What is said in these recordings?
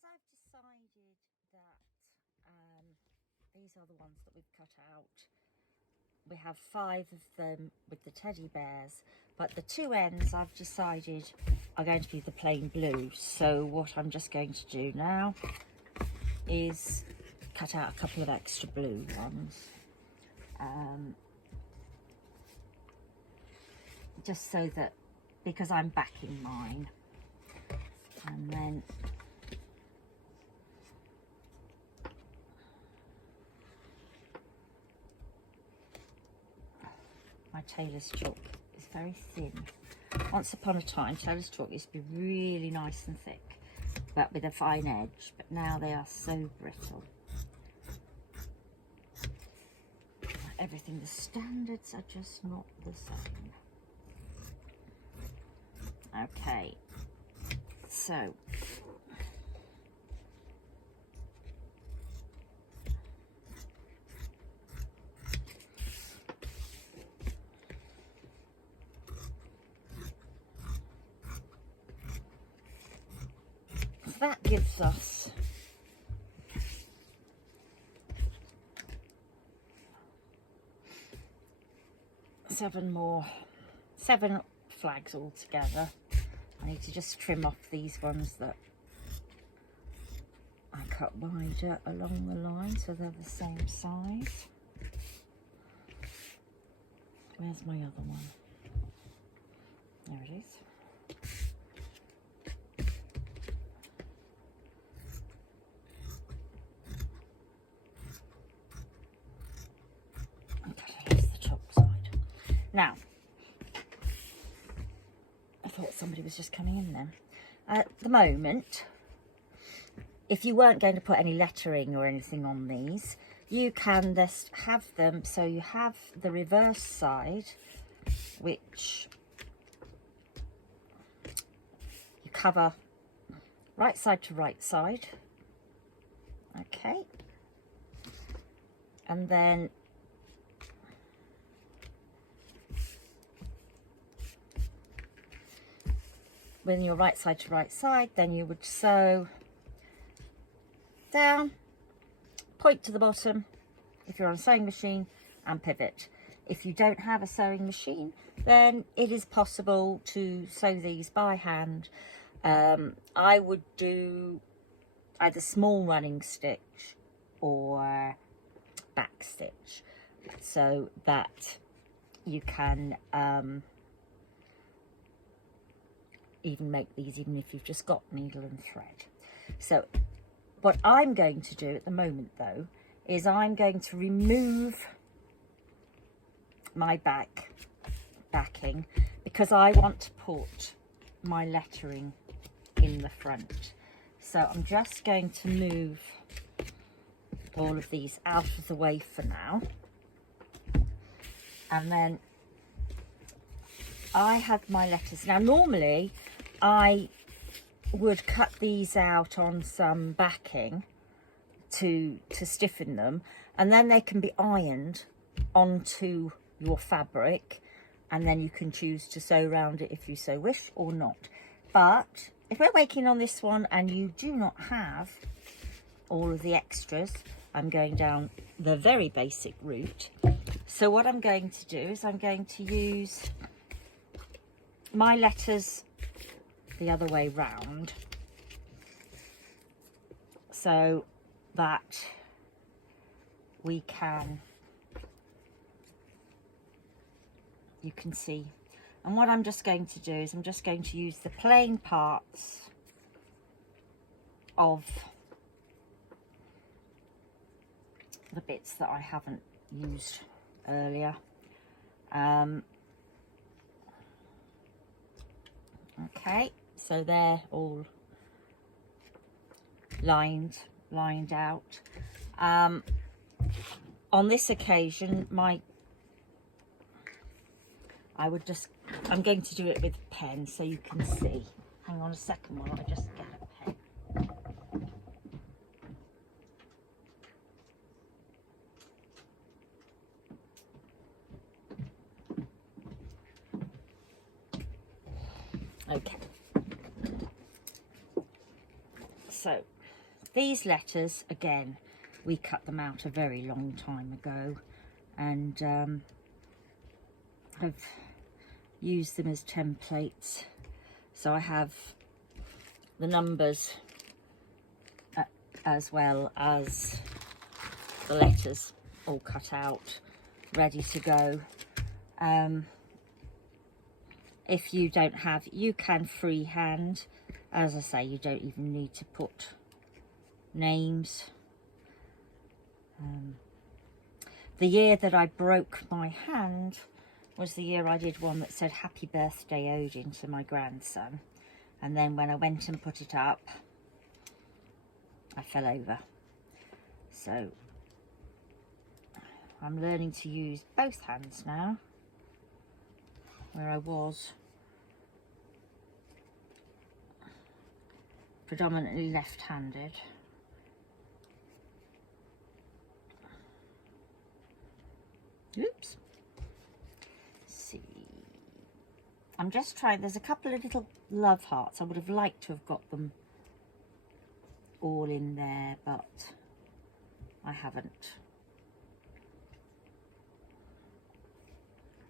as I've decided that these are the ones that we've cut out, we have 5 of them with the teddy bears, but the 2 ends I've decided are going to be the plain blue. So what I'm just going to do now is cut out a couple of extra blue ones, just so that, because I'm backing mine. And then my tailor's chalk is very thin. Once upon a time, tailor's chalk used to be really nice and thick, but with a fine edge, but now they are so brittle. Everything, the standards are just not the same. Okay, so that gives us 7 flags altogether. I need to just trim off these ones that I cut wider along the line so they're the same size. Where's my other one? There it is. Okay, here's the top side. Now, I thought somebody was just coming in then. At the moment, if you weren't going to put any lettering or anything on these, you can just have them so you have the reverse side, which you cover right side to right side. Okay. And then when you're right side to right side, then you would sew down, point to the bottom if you're on a sewing machine, and pivot. If you don't have a sewing machine, then it is possible to sew these by hand. I would do either small running stitch or back stitch so that you can even make these even if you've just got needle and thread. So what I'm going to do at the moment though is I'm going to remove my backing because I want to put my lettering in the front. So I'm just going to move all of these out of the way for now, and then I have my letters. Now normally I would cut these out on some backing to stiffen them, and then they can be ironed onto your fabric, and then you can choose to sew around it if you so wish or not. But if we're working on this one and you do not have all of the extras, I'm going down the very basic route. So what I'm going to do is I'm going to use my letters the other way round so that we can, you can see. And what I'm just going to do is I'm just going to use the plain parts of the bits that I haven't used earlier. Okay, so they're all lined out. On this occasion, I'm going to do it with a pen so you can see. Hang on a second while I just get a pen. Okay. So These letters, again, we cut them out a very long time ago, and I've used them as templates. So I have the numbers as well as the letters all cut out, ready to go. If you don't have, you can freehand. As I say, you don't even need to put names. The year that I broke my hand was the year I did one that said "Happy Birthday Odin" to my grandson, and then when I went and put it up, I fell over. So I'm learning to use both hands now, where I was predominantly left-handed. Oops. See, I'm just trying. There's a couple of little love hearts. I would have liked to have got them all in there, but I haven't.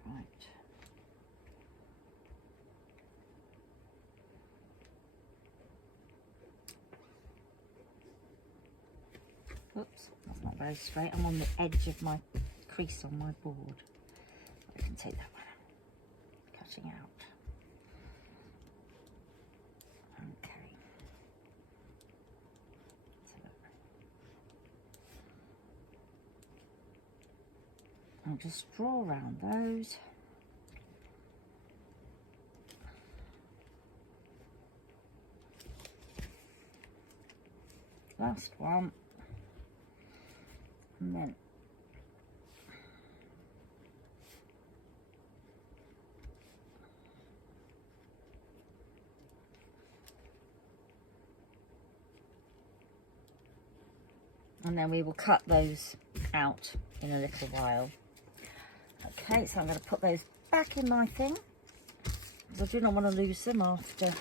Right. Oops, that's not very straight. I'm on the edge of my crease on my board. I can take that one out. Cutting out. Okay. I'll just draw around those. Last one. And then we will cut those out in a little while. Okay, so I'm going to put those back in my thing, because I do not want to lose them after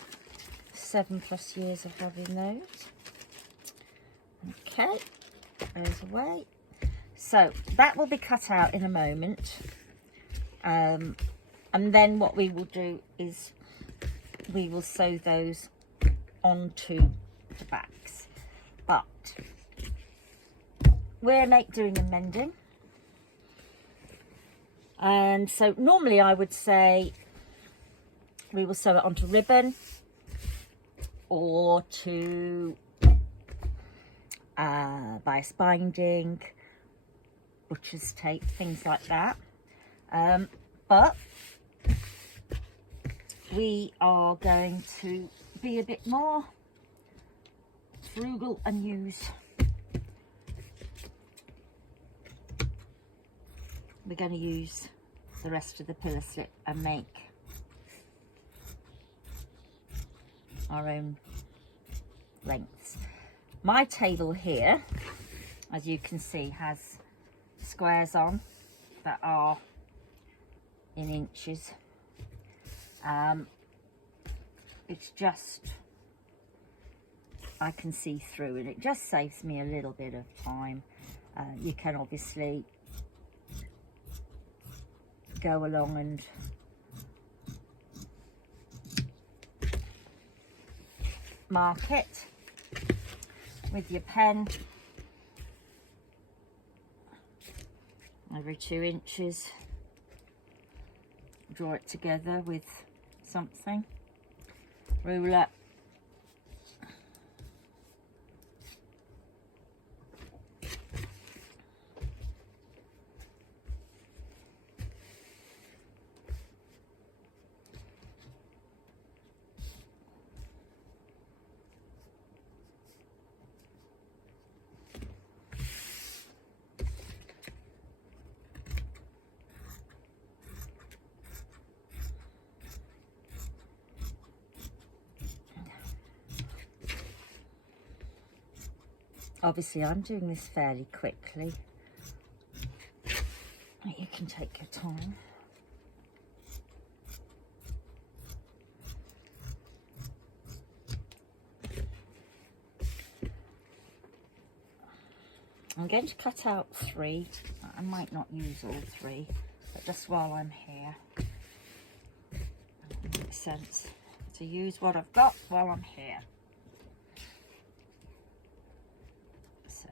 7+ years of having those. Okay, those away. So that will be cut out in a moment, and then what we will do is we will sew those onto the backs. But we're doing a mending, and so normally I would say we will sew it onto ribbon or to bias binding, butcher's tape, things like that. But we are going to be a bit more frugal and we're going to use the rest of the pillow slip and make our own lengths. My table here, as you can see, has squares on that are in inches. It's just, I can see through, and it just saves me a little bit of time. You can obviously go along and mark it with your pen every 2 inches. Draw it together with something, ruler. Obviously, I'm doing this fairly quickly. You can take your time. I'm going to cut out 3. I might not use all 3, but just while I'm here, it makes sense to use what I've got while I'm here. So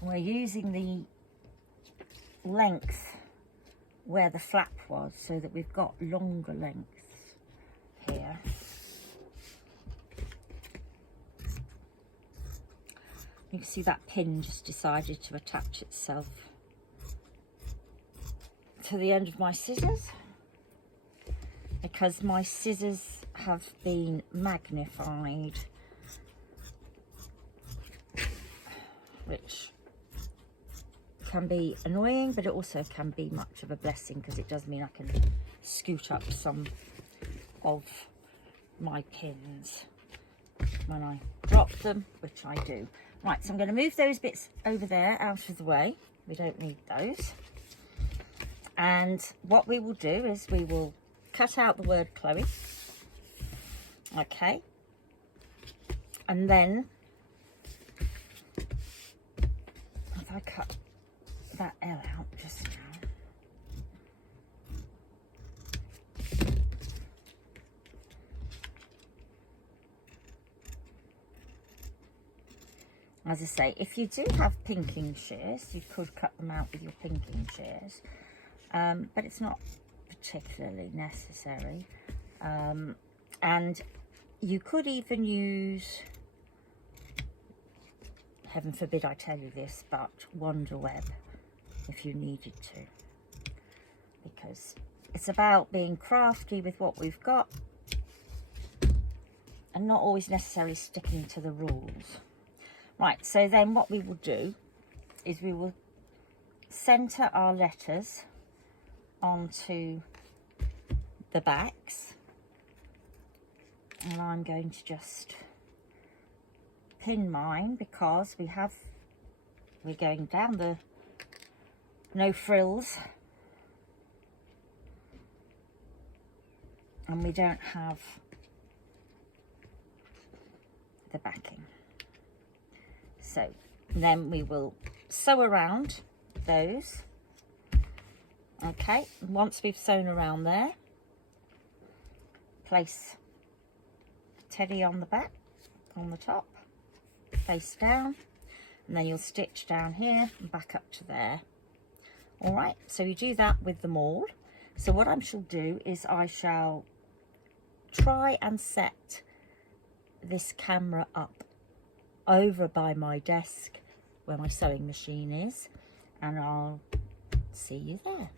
we're using the length where the flap was, so that we've got longer lengths here. You can see that pin just decided to attach itself to the end of my scissors, because my scissors have been magnified, which can be annoying, but it also can be much of a blessing, because it does mean I can scoot up some of my pins when I drop them, which I do. Right, so I'm going to move those bits over there out of the way. We don't need those. And what we will do is we will cut out the word Chloe. Okay. And then if I cut that L out just now. As I say, if you do have pinking shears, you could cut them out with your pinking shears, but it's not particularly necessary. And you could even use, heaven forbid I tell you this, but Wonder Web if you needed to, because it's about being crafty with what we've got and not always necessarily sticking to the rules. Right, so then what we will do is we will centre our letters onto the backs, and I'm going to just pin mine, because we're going down the no frills, and we don't have the backing. So then we will sew around those. Okay, once we've sewn around there, place teddy on the back, on the top, face down, and then you'll stitch down here and back up to there. All right, so you do that with them all. So what I shall do is I shall try and set this camera up over by my desk where my sewing machine is, and I'll see you there.